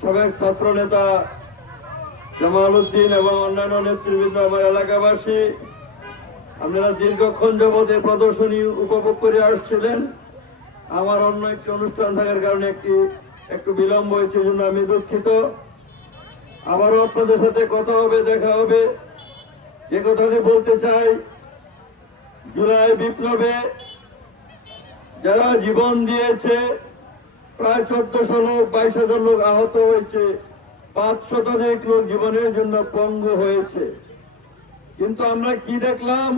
সাবেক ছাত্র নেতা জামাল উদ্দিন এবং অন্যান্য নেতৃবৃন্দ, আমার এলাকাবাসী, আপনারা দীর্ঘক্ষণ যাবৎ এই প্রদর্শনী উপভোগ করে আসছিলেন। আমার অন্য একটি অনুষ্ঠান থাকার কারণে একটু বিলম্ব হয়েছে, জন্য আমি দুঃখিত। আবারও আপনাদের সাথে কথা হবে, দেখা হবে। যে কথাটি বলতে চাই, জুলাই বিপ্লবে যারা জীবন দিয়েছে, প্রায় 1400 লোক, 22,000 লোক আহত হয়েছে, 500 লোক জীবনের জন্য পঙ্গু হয়েছে। কিন্তু আমরা কি দেখলাম,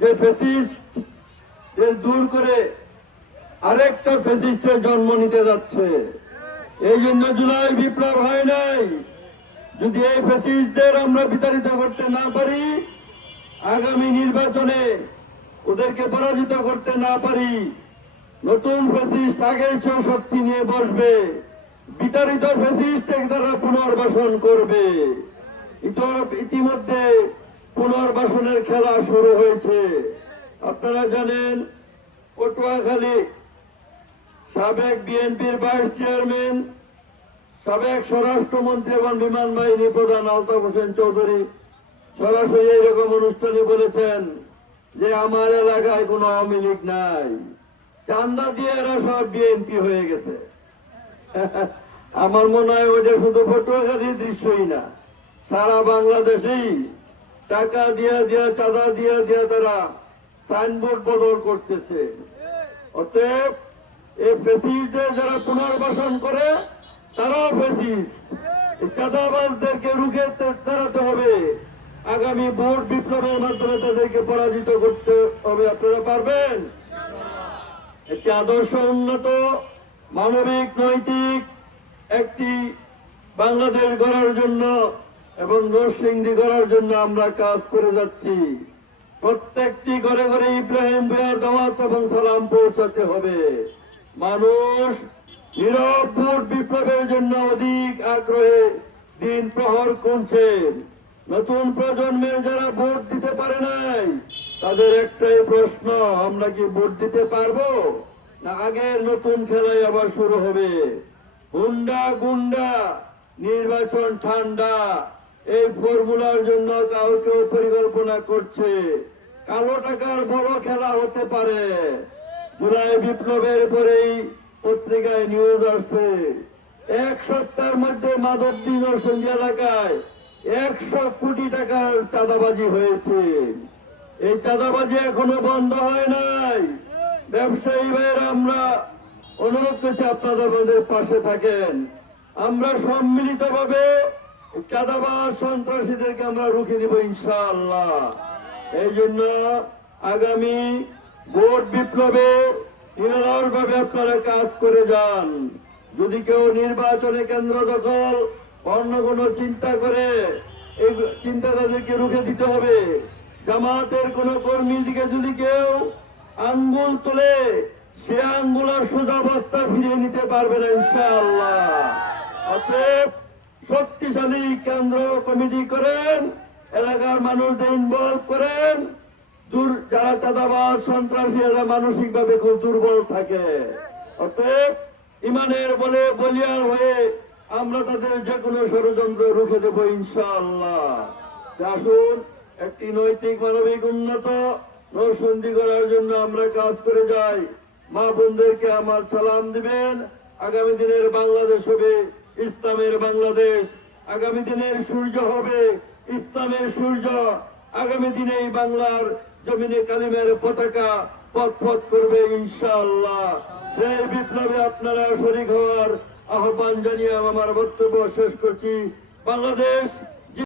যে ফ্যাসিস্ট দূর করে আরেকটা ফ্যাসিস্টের জন্ম নিতে যাচ্ছে। এই জন্য জুলাই বিপ্লব হয় নাই। যদি এই ফ্যাসিস্টদের আমরা বিতাড়িত করতে না পারি, আগামী নির্বাচনে ওদেরকে পরাজিত করতে না পারি, নতুন ফ্যাসিস্ট আগের চেয়ে শক্তি নিয়ে বসবে, বিতাড়িত ফ্যাসিস্ট তারা পুনর্বাসন করবে। ইতিমধ্যে পুনর্বাসনের খেলা শুরু হয়েছে। আপনারা জানেন, পটুয়াখালী সাবেক বিএনপির ভাইস চেয়ারম্যান, সাবেক স্বরাষ্ট্রমন্ত্রী এবং বিমান বাহিনী প্রধান আলতাফ হোসেন চৌধুরী সরাসরি এইরকম অনুষ্ঠানে বলেছেন যে আমার এলাকায় কোনো আওয়ামী লীগ নাই, চান্দা দিয়ে এরা সব বিএনপি হয়ে গেছে। আমার মনে হয় ওইটা শুধু পটুয়াখালীর দৃশ্যই না, সারা বাংলাদেশেই টাকা দিয়া দিয়া, চাঁদা দিয়া দিয়া তারা সাইনবোর্ড বদল করতেছে। অতএব এই ফ্যাসিস্টদের যারা পুনর্বাসন করে, তারাও ফ্যাসিস্ট। চাঁদাবাজদেরকে রুখে দাঁড়াতে হবে। আগামী ভোট বিপ্লবের মাধ্যমে তাদেরকে পরাজিত করতে হবে। আপনারা পারবেন? একটি আদর্শ উন্নত, মানবিক, নৈতিক একটি বাংলাদেশ গড়ার জন্য এবং নরসিংদী গড়ার জন্য আমরা কাজ করে যাচ্ছি। প্রত্যেকটি ঘরে ঘরে ইব্রাহিম ভূঁইয়ার দাওয়াত এবং সালাম পৌঁছাতে হবে। মানুষ নীরব ভোট বিপ্লবের জন্য অধিক আগ্রহে দিন প্রহর গুনছে। নতুন প্রজন্মের যারা ভোট দিতে পারে নাই, তাদের একটাই প্রশ্ন, আমরা কি ভোট দিতে পারবো, না আগের নতুন খেলাই আবার শুরু হবে? হুন্ডা গুন্ডা নির্বাচন ঠান্ডা, এই ফর্মুলার জন্য কেউ কেউ পরিকল্পনা করছে। কালো টাকার বড় খেলা হতে পারে। জুলাই বিপ্লবের পরেই পত্রিকায় নিউজ আসছে, 1 সপ্তাহের মধ্যে মাধবদী নরসিংদী এলাকায় 100 কোটি টাকার চাঁদাবাজি হয়েছে। এই চাঁদাবাজি এখনো বন্ধ হয় নাই। ব্যবসায়ী ভাইয়েরা, আমরা অনুরোধ করছি আপনারা আমাদের পাশে থাকেন। আমরা সম্মিলিতভাবে চাঁদাবাজ সন্ত্রাসীদেরকে আমরা রুখে দিব ইনশাআল্লাহ। এই জন্য আগামী ভোট বিপ্লবে নিরলসভাবে আপনারা কাজ করে যান। যদি কেউ নির্বাচনে কেন্দ্র দখল অন্য কোনো চিন্তা করে, এই চিন্তা তাদেরকে রুখে দিতে হবে। জামাতের কোন কর্মী দিকে যদি কেউ আঙ্গুল তোলে, সে আঙ্গুল আর সোজা অবস্থা ফিরিয়ে নিতে পারবে না ইনশাআল্লাহ। অতএব শক্তিশালী কেন্দ্র কমিটি করেন, এলাকার মানুষদের ইনভলভ করেন। যারা চাঁদাবাজ সন্ত্রাসী, এরা মানসিক ভাবে খুব দুর্বল থাকে। অতএব ইমানের বলে বলিয়ার হয়ে আমরা তাদের যে কোনো ষড়যন্ত্র রুখে দেবো ইনশাআল্লাহ। আসুন, একটি নৈতিক, মানবিক, উন্নত নরসিংদী করার জন্য আমরা কাজ করে যাই। মা বোনদেরকে আমার সালাম দিবেন। আগামী দিনের বাংলাদেশ হবে ইসলামের বাংলাদেশ। আগামী দিনের সূর্য হবে ইসলামের সূর্য। আগামী দিনে বাংলার জমিনে কালিমের পতাকা পথ পথ করবে ইনশাআল্লাহ। সেই বিপ্লবে আপনারা শরীক হওয়ার আহ্বান জানিয়ে আমার বক্তব্য শেষ করছি। বাংলাদেশ